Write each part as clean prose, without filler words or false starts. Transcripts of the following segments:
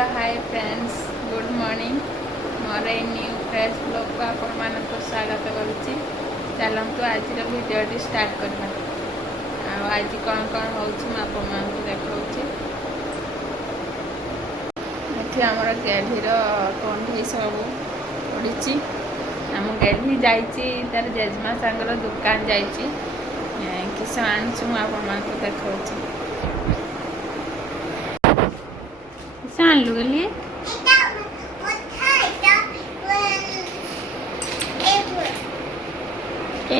Hello hi friends good morning more a new fresh blog को आपण मानक स्वागत करुच्ची। चलतु आज भिडियो स्टार्ट करवा। आज कौन कौन होपन देखा आमर गेढ़ीर कंढे सब पड़ी। आम गेढ़ी जार जेजमा सांगर दुकान जा किस आणुचु आपण देखा आणलु गली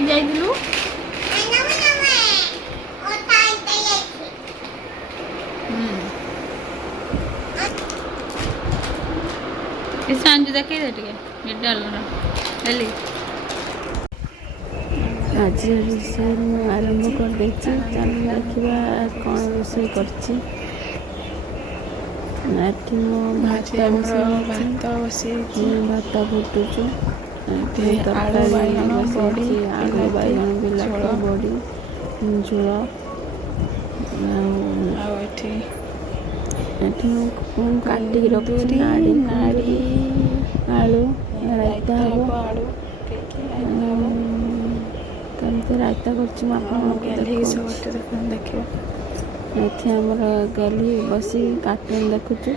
जाइलु सांजु देखे डाल डेली आज रोषे आरंभ कर देखा कौन रोषे कर भात फुटुचु आलू बैगन बिलाक बड़ी झोल काटिक रखी नाड़ी आलू रायता हम कमी रायता कर आमर गली बसी कार्टून देखुचु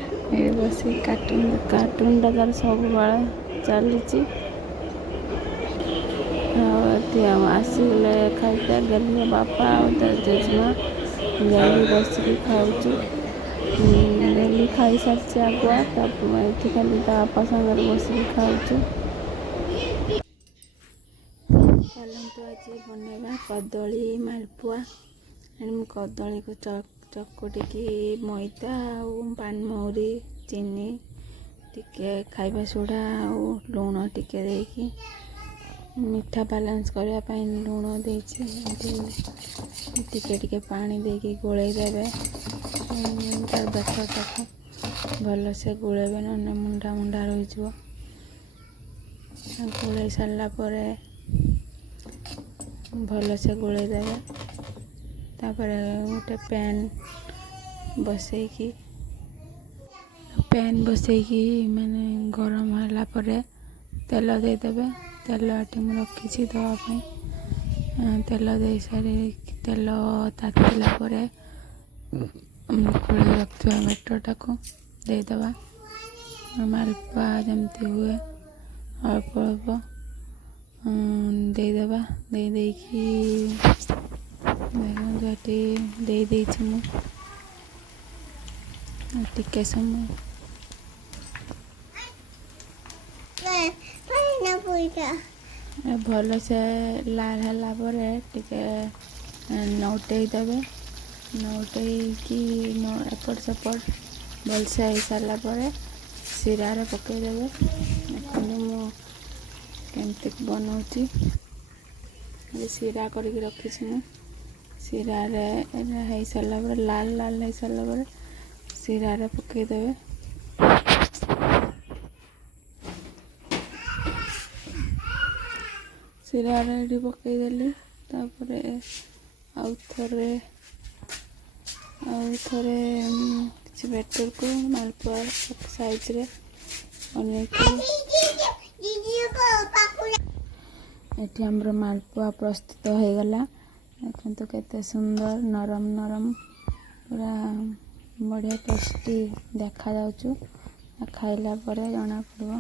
बसी कार्टून तार सब चली आसिले खाइता गली बापा जेजमा गली बस खाऊचु गली खाई सारी आगुआ ये खाली बापा सागर बस खाऊचु। चलतु आज बनवा कदली मालपुआ कदली को चकुटिकी मैदा पानमहुरी चीनी टिके खाइबा सोडा लुण टिके देकी मीठा बैलेंस करने लुण टिके टिके पानी देकी गोलई देवे तार बेटर भल से गोलेबे ना मुंडा मुंडा रही गोलई सारा भल से गोलई देवे तापर गोटे पैन बसैकी माने गरम होला परे तेल देदेवे तेल एटी मुझे रखी दवापाई तेल दे सारी तेल तातिला खोल रखा बेटरटा को देदेवा मालपुआ जमती हुए अल्प अल्प देदेवा देकी देखो टिके समय भल से लाल है टिके नौटे देवे नौटे कि एपट सेपट भल से हो सारा सिरार पकईदेवे केमती बनाऊँगी सिरा करके रखी सिरार हो सारा लाल लाल हो सारा सिरार पकईदेवे सिरार ये पकईदेली आउ थे किसी बेटर को मालपुआ साइज रे ये आमर मालपुआ प्रस्तुत हो गला देखो केते सुंदर नरम नरम पूरा बढ़िया टेस्टी देखा जाउछु खाइला परे जना पड़ो।